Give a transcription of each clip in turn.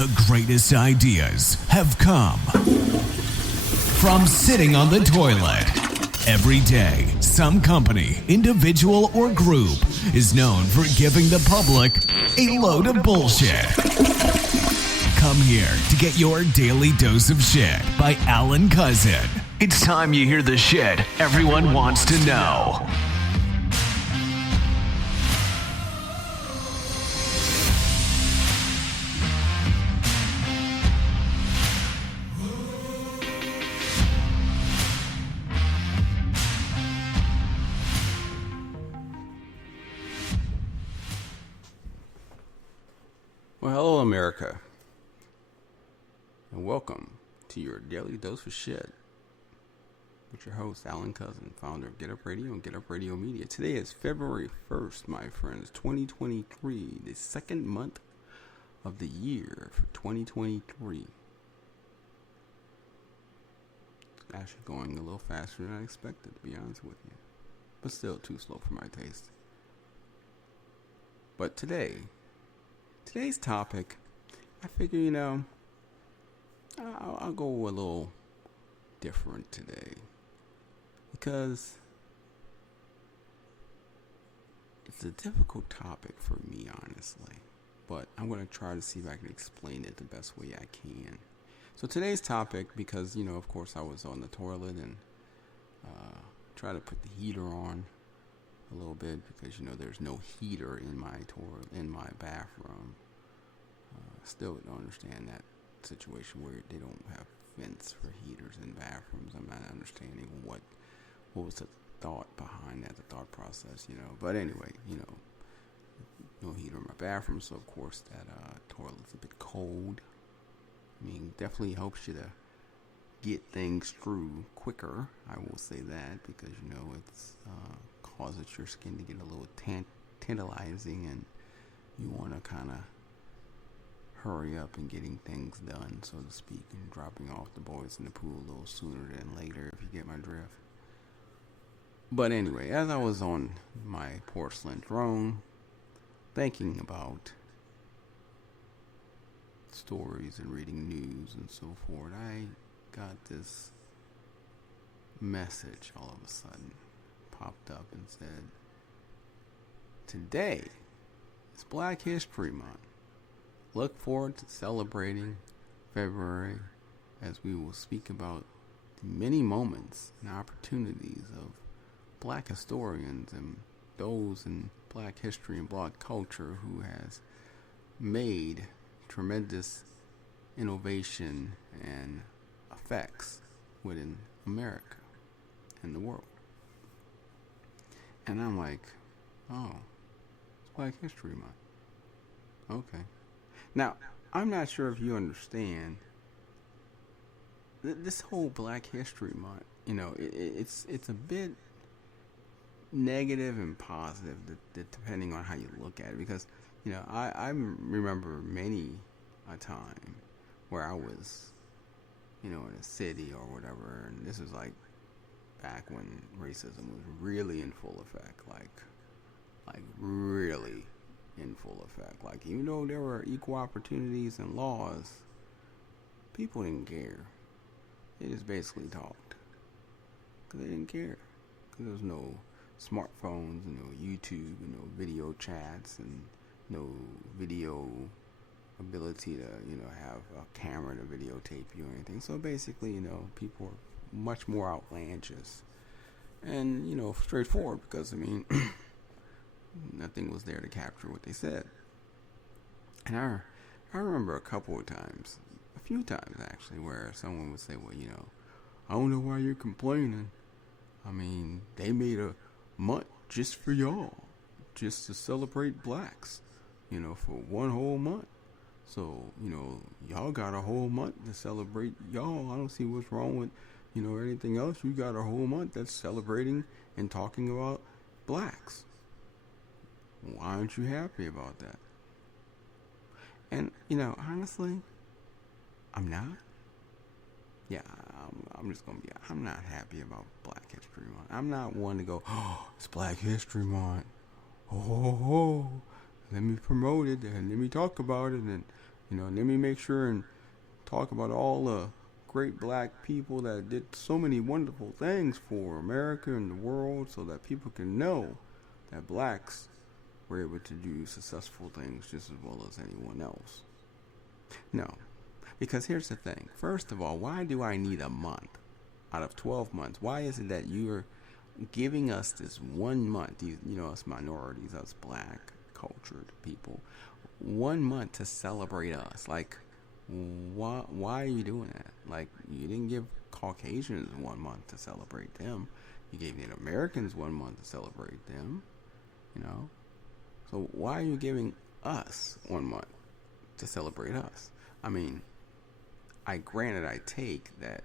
The greatest ideas have come from sitting on the toilet. Every day, some company, individual, or group is known for giving the public a load of bullshit. Come here to get your daily dose of shit by Alan Cousin. It's time you hear the shit everyone wants to know. Well, hello, America, and welcome to your daily dose of shit with your host, Alan Cousin, founder of Get Up Radio and Get Up Radio Media. Today is February 1st, my friends, 2023, the second month of the year for 2023. It's actually going a little faster than I expected, to be honest with you, but still too slow for my taste. But today's topic, I figure, I'll go a little different today because it's a difficult topic for me, honestly, but I'm going to try to see if I can explain it the best way I can. So today's topic, because, of course I was on the toilet and try to put the heater on a little bit because there's no heater in my bathroom. Still don't understand that situation where they don't have vents for heaters in bathrooms. I'm not understanding what was the thought behind that, the thought process, But anyway, no heater in my bathroom, so of course that toilet's a bit cold. I mean, definitely helps you to get things through quicker. I will say that because it's causes your skin to get a little tantalizing, and you want to kind of hurry up and getting things done, so to speak, and dropping off the boys in the pool a little sooner than later, if you get my drift. But anyway, as I was on my porcelain throne, thinking about stories and reading news and so forth, I got this message all of a sudden popped up and said, "Today is Black History Month. Look forward to celebrating February as we will speak about the many moments and opportunities of black historians and those in black history and black culture who has made tremendous innovation and effects within America and the world." And I'm like, oh, it's Black History Month. Okay. Now, I'm not sure if you understand this whole Black History Month. It's a bit negative and positive depending on how you look at it. Because, I remember many a time where I was, in a city or whatever, and this was like back when racism was really in full effect, like really in full effect. Like, even though there were equal opportunities and laws, people didn't care. They just basically talked because they didn't care, because there was no smartphones and no YouTube and no video chats and no video ability to have a camera to videotape you or anything. So basically, people were much more outlandish and straightforward, because nothing was there to capture what they said. And I remember a few times actually, where someone would say, well, I don't know why you're complaining. I mean, they made a month just for y'all, just to celebrate blacks, for one whole month. So, y'all got a whole month to celebrate y'all. I don't see what's wrong with, anything else. You got a whole month that's celebrating and talking about blacks. Why aren't you happy about that? And, honestly, I'm not. Yeah, I'm just going to be, I'm not happy about Black History Month. I'm not one to go, oh, it's Black History Month. Oh, let me promote it and let me talk about it. And And let me make sure and talk about all the great black people that did so many wonderful things for America and the world so that people can know that blacks were able to do successful things just as well as anyone else. No, because here's the thing. First of all, why do I need a month out of 12 months? Why is it that you're giving us this 1 month, these, us minorities, us black cultured people, 1 month to celebrate us? Like, why are you doing that? Like, you didn't give Caucasians 1 month to celebrate them. You gave Native Americans 1 month to celebrate them, So why are you giving us 1 month to celebrate us? I mean, I take that,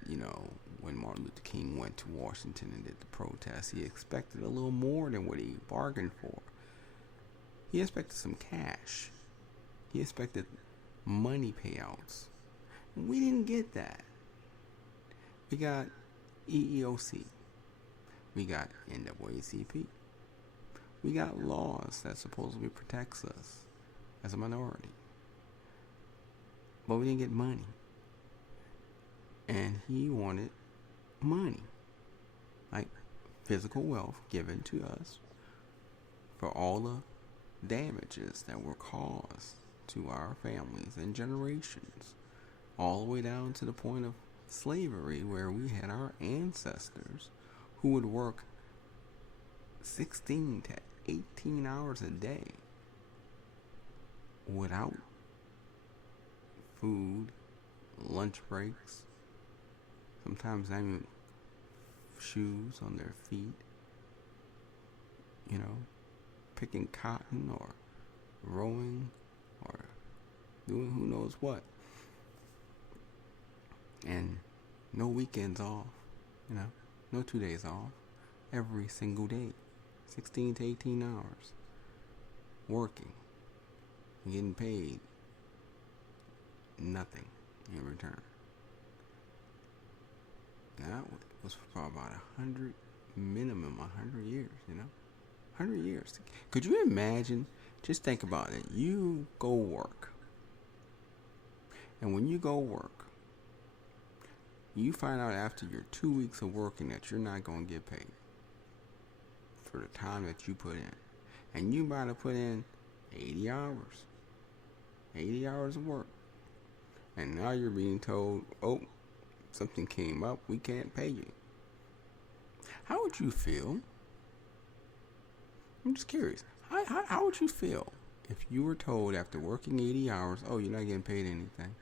when Martin Luther King went to Washington and did the protest, he expected a little more than what he bargained for. He expected some cash. He expected money payouts. We didn't get that. We got EEOC. We got NAACP. We got laws that supposedly protects us as a minority. But we didn't get money. And he wanted money. Like physical wealth given to us for all the damages that were caused to our families and generations. All the way down to the point of slavery, where we had our ancestors who would work 16 to 18 hours a day without food, lunch breaks, sometimes not even shoes on their feet, picking cotton or rowing or doing who knows what. And no weekends off, no 2 days off, every single day, 16 to 18 hours, working, and getting paid nothing in return. That was for about 100 years, 100 years. Could you imagine? Just think about it. You go work. And when you go work, you find out after your 2 weeks of working that you're not going to get paid for the time that you put in. And you might have put in 80 hours. 80 hours of work. And now you're being told, oh, something came up, we can't pay you. How would you feel? I'm just curious. How would you feel if you were told after working 80 hours, oh, you're not getting paid anything?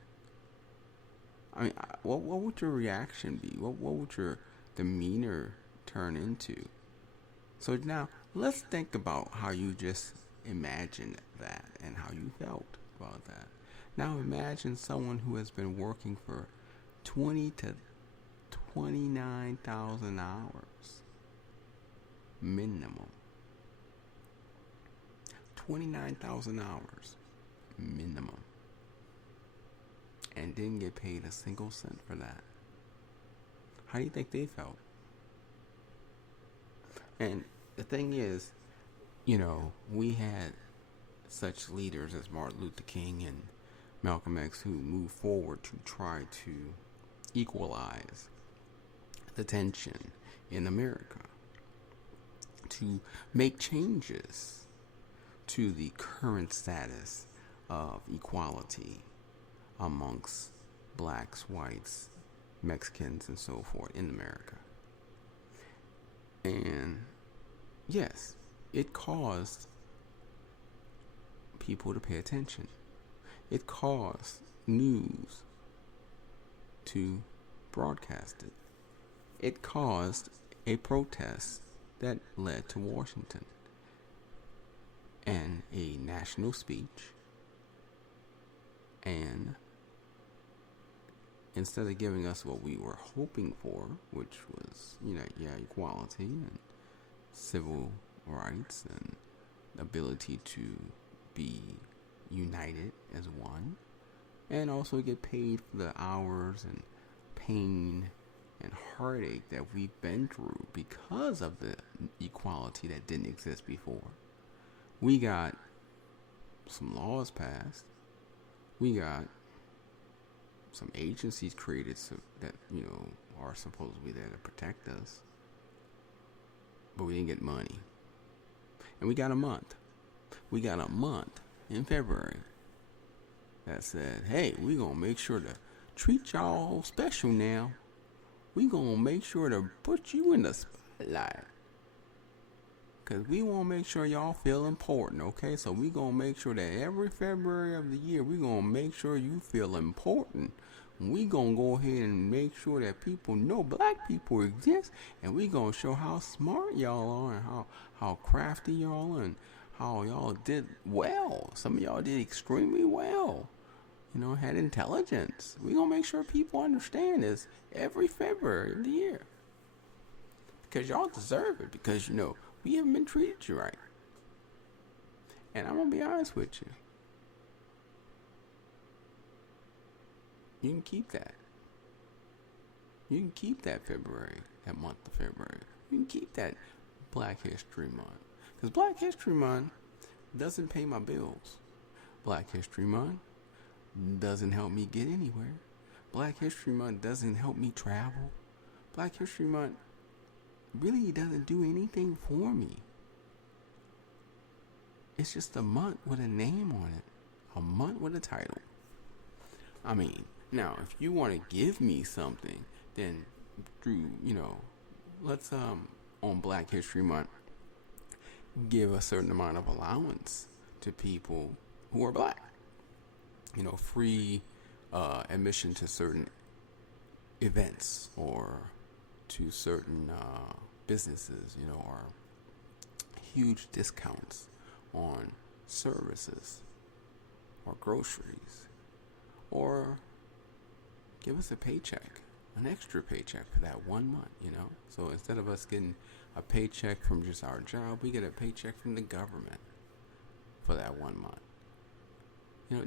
I mean, what would your reaction be? What would your demeanor turn into? So now, let's think about how you just imagined that and how you felt about that. Now imagine someone who has been working for 20 to 29,000 hours minimum. 29,000 hours minimum. And didn't get paid a single cent for that. How do you think they felt? And the thing is, we had such leaders as Martin Luther King and Malcolm X who moved forward to try to equalize the tension in America, to make changes to the current status of equality amongst blacks, whites, Mexicans, and so forth in America. And yes, it caused people to pay attention. It caused news to broadcast it. It caused a protest that led to Washington and a national speech. And instead of giving us what we were hoping for, which was, equality and civil rights and ability to be united as one, and also get paid for the hours and pain and heartache that we've been through because of the equality that didn't exist before. We got some laws passed. we got some agencies created that, are supposed to be there to protect us. But we didn't get money. And we got a month. We got a month in February that said, hey, we're going to make sure to treat y'all special now. We're going to make sure to put you in the spotlight. Because we want to make sure y'all feel important, okay? So we're going to make sure that every February of the year, we're going to make sure you feel important. We're going to go ahead and make sure that people know black people exist. And we're going to show how smart y'all are and how crafty y'all are and how y'all did well. Some of y'all did extremely well. Had intelligence. We're going to make sure people understand this every February of the year. Because y'all deserve it. Because, we haven't been treated you right. And I'm going to be honest with you. You can keep that. You can keep that February, that month of February. You can keep that Black History Month. Because Black History Month doesn't pay my bills. Black History Month doesn't help me get anywhere. Black History Month doesn't help me travel. Black History Month really doesn't do anything for me. It's just a month with a name on it. A month with a title. I mean, now, if you want to give me something, then through, let's, on Black History Month, give a certain amount of allowance to people who are black. Free admission to certain events or to certain businesses, or huge discounts on services or groceries, or give us a paycheck, an extra paycheck for that 1 month, So instead of us getting a paycheck from just our job, we get a paycheck from the government for that 1 month.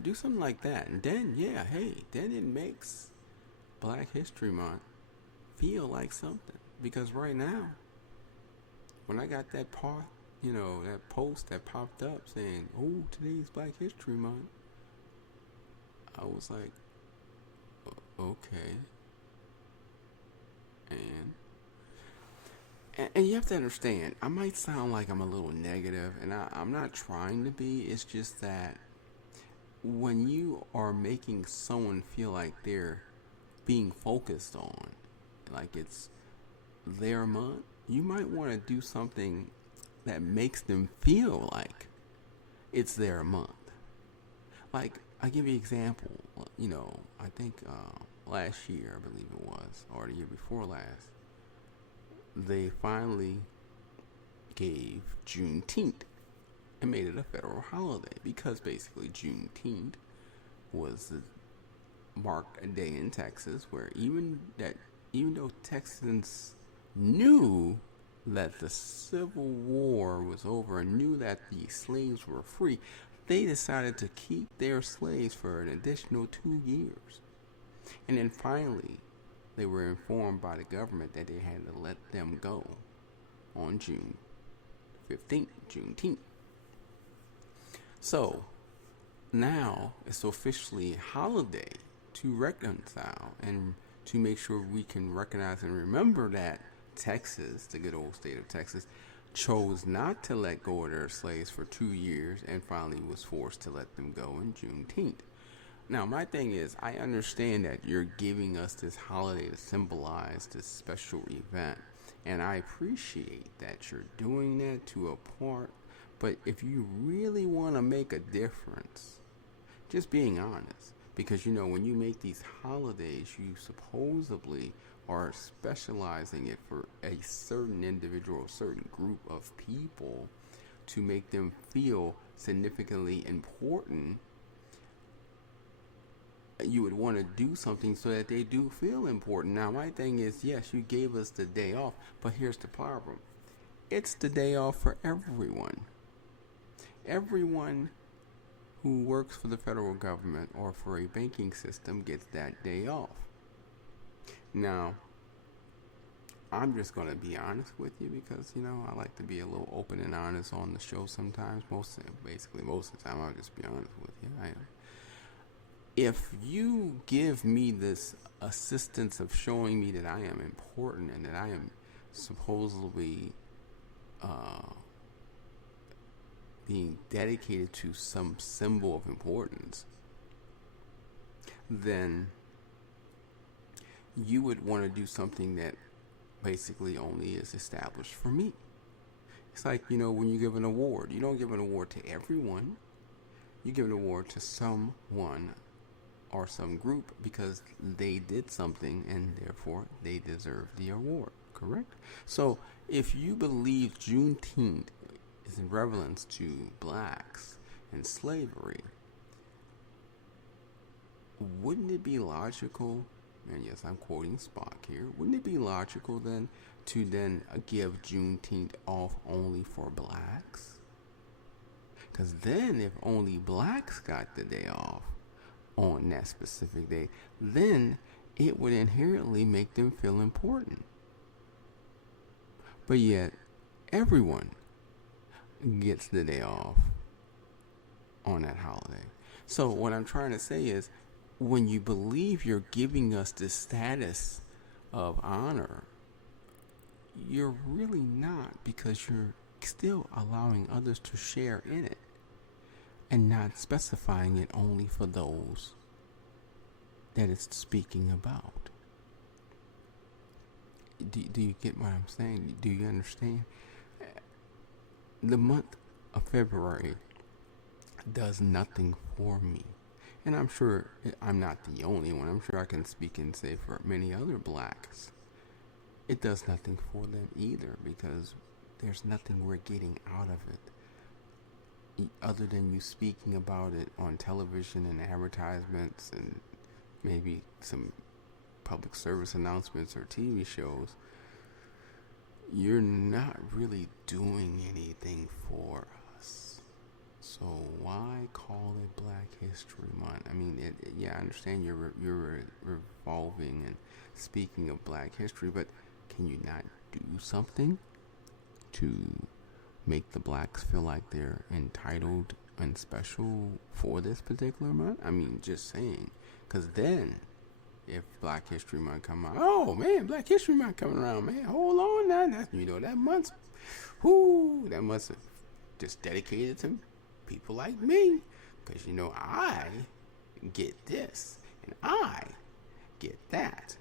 Do something like that. And then, then it makes Black History Month feel like something. Because right now, when I got that that post that popped up saying, oh, today's Black History Month, I was like, okay. And you have to understand, I might sound like I'm a little negative, and I'm not trying to be. It's just that when you are making someone feel like they're being focused on, like it's their month, you might want to do something that makes them feel like it's their month. Like, I'll give you an example. I think last year, I believe it was, or the year before last, they finally gave Juneteenth and made it a federal holiday, because basically Juneteenth was marked a day in Texas where even though Texans knew that the Civil War was over and knew that the slaves were free, they decided to keep their slaves for an additional 2 years. And then finally, they were informed by the government that they had to let them go on June 15th, Juneteenth. So, now it's officially a holiday to reconcile and to make sure we can recognize and remember that Texas, the good old state of Texas, chose not to let go of their slaves for 2 years and finally was forced to let them go in Juneteenth. Now, my thing is, I understand that you're giving us this holiday to symbolize this special event, and I appreciate that you're doing that to a part, but if you really want to make a difference, just being honest, because when you make these holidays, you supposedly are specializing it for a certain individual, a certain group of people to make them feel significantly important. You would want to do something so that they do feel important. Now, my thing is, yes, you gave us the day off, but here's the problem. It's the day off for everyone. Everyone who works for the federal government or for a banking system gets that day off. Now, I'm just going to be honest with you because, I like to be a little open and honest on the show sometimes. Most of the time, I'll just be honest with you. if you give me this assistance of showing me that I am important and that I am supposedly being dedicated to some symbol of importance, then you would want to do something that basically only is established for me. It's like, when you give an award, you don't give an award to everyone. You give an award to someone or some group because they did something and therefore they deserve the award, correct? So if you believe Juneteenth is in reverence to blacks and slavery, wouldn't it be logical, and yes, I'm quoting Spock here, wouldn't it be logical then to give Juneteenth off only for blacks? Because then if only blacks got the day off on that specific day, then it would inherently make them feel important. But yet, everyone gets the day off on that holiday. So what I'm trying to say is, when you believe you're giving us the status of honor, you're really not, because you're still allowing others to share in it and not specifying it only for those that it's speaking about. Do you get what I'm saying? Do you understand? The month of February does nothing for me. And I'm sure I'm not the only one. I'm sure I can speak and say for many other blacks, it does nothing for them either, because there's nothing we're getting out of it other than you speaking about it on television and advertisements and maybe some public service announcements or TV shows. You're not really doing anything for us. So why call it Black History Month? I mean, I understand you're revolving and speaking of Black history, but can you not do something to make the blacks feel like they're entitled and special for this particular month? I mean, just saying. Because then, if Black History Month come out, oh man, Black History Month coming around, man, hold on now. That month's, that month's just dedicated to people like me, because I get this and I get that.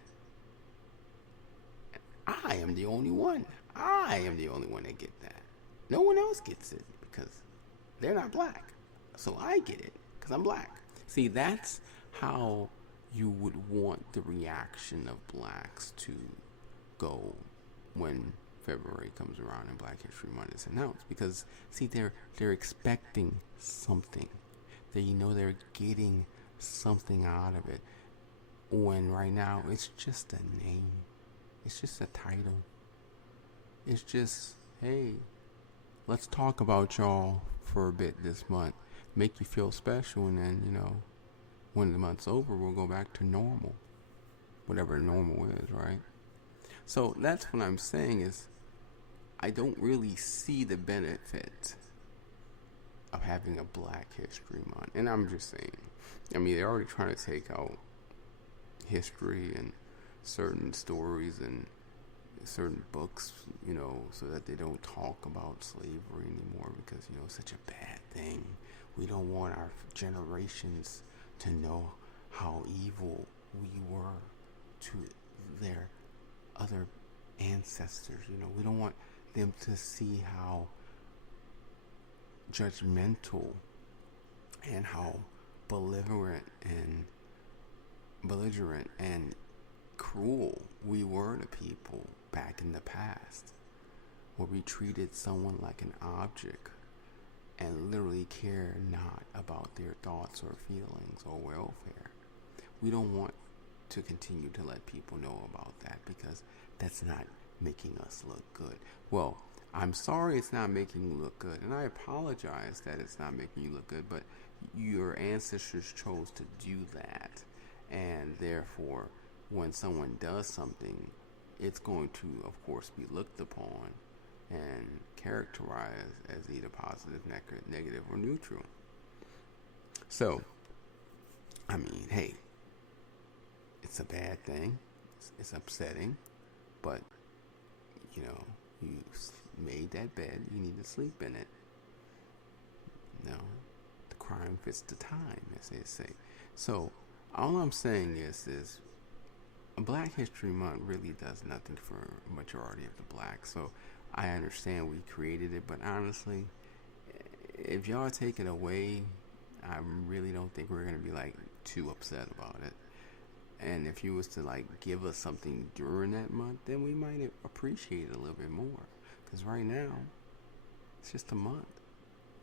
I am the only one. I am the only one that get that. No one else gets it because they're not black. So I get it because I'm black. See, that's how you would want the reaction of blacks to go when February comes around and Black History Month is announced, because see, they're expecting something. They're getting something out of it. When right now it's just a name, it's just a title. It's just, hey, let's talk about y'all for a bit this month, make you feel special, and then when the month's over, we'll go back to normal, whatever normal is, right? So that's what I'm saying is, I don't really see the benefit of having a Black History Month. And I'm just saying, I mean, they're already trying to take out history and certain stories and certain books, so that they don't talk about slavery anymore, because, it's such a bad thing. We don't want our generations to know how evil we were to their other ancestors. We don't want them to see how judgmental and how belligerent and cruel we were to people back in the past, where we treated someone like an object and literally care not about their thoughts or feelings or welfare. We don't want to continue to let people know about that, because that's not making us look good. Well, I'm sorry it's not making you look good, and I apologize that it's not making you look good, but your ancestors chose to do that, and therefore when someone does something, it's going to, of course, be looked upon and characterized as either positive, negative, or neutral. So I mean, hey, it's a bad thing. It's upsetting. But, you know, you made that bed. You need to sleep in it. No, the crime fits the time, as they say. So, all I'm saying is Black History Month really does nothing for a majority of the blacks. So, I understand we created it, but honestly, if y'all take it away, I really don't think we're going to be, like, too upset about it. And if you was to, like, give us something during that month, then we might appreciate it a little bit more. Because right now, it's just a month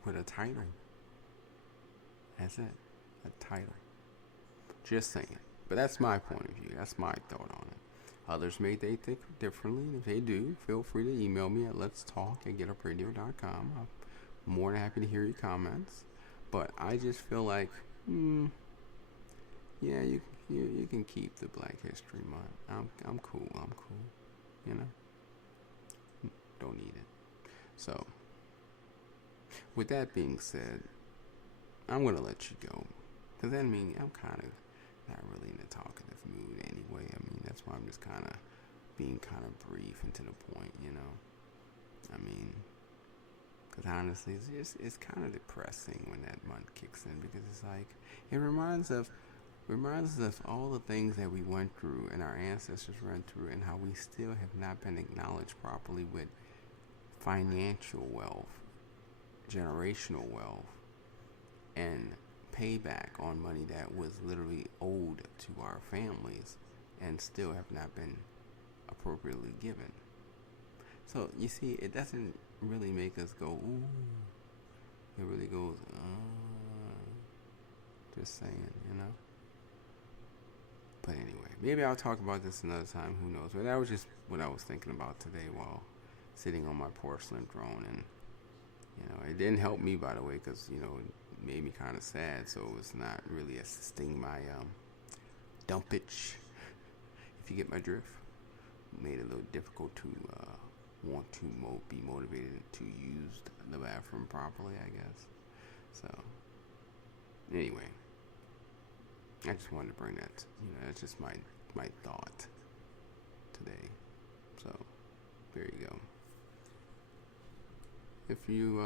with a title. That's it. A title. Just saying. But that's my point of view. That's my thought on it. Others may they think differently. If they do, feel free to email me at letstalk@getupradio.com. I'm more than happy to hear your comments. But I just feel like, yeah, you can keep the Black History Month. I'm cool. You know? Don't need it. So, with that being said, I'm going to let you go. Because I mean, I'm kind of not really in a talkative mood anyway. I mean, that's why I'm just kind of being kind of brief and to the point, you know? I mean, because honestly, it's kind of depressing when that month kicks in, because it's like, it reminds us of all the things that we went through and our ancestors went through, and how we still have not been acknowledged properly with financial wealth, generational wealth, and payback on money that was literally owed to our families and still have not been appropriately given. So you see, it doesn't really make us go, ooh. It really goes, just saying, you know. But anyway, maybe I'll talk about this another time, who knows. But that was just what I was thinking about today while sitting on my porcelain throne. And, you know, it didn't help me, by the way, because, you know, it made me kind of sad. So it was not really assisting my dumpage, if you get my drift. It made it a little difficult to want to be motivated to use the bathroom properly, I guess. So, anyway. I just wanted to bring that, you know, that's just my thought today. So, there you go. If you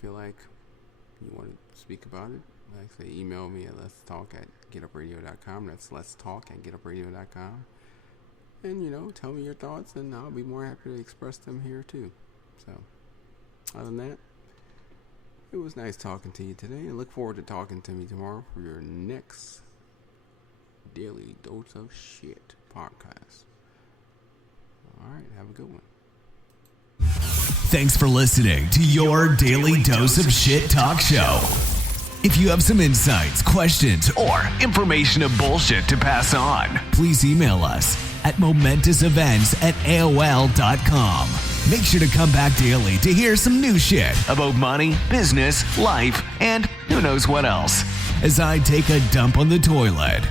feel like you want to speak about it, like I say, email me at letstalk@getupradio.com. That's letstalk@getupradio.com. And, you know, tell me your thoughts, and I'll be more happy to express them here, too. So, other than that, it was nice talking to you today, and look forward to talking to me tomorrow for your next Daily Dose of Shit podcast. All right, have a good one. Thanks for listening to your Daily Dose of Shit talk show. If you have some insights, questions, or information of bullshit to pass on, please email us at momentousevents@aol.com. Make sure to come back daily to hear some new shit about money, business, life, and who knows what else as I take a dump on the toilet.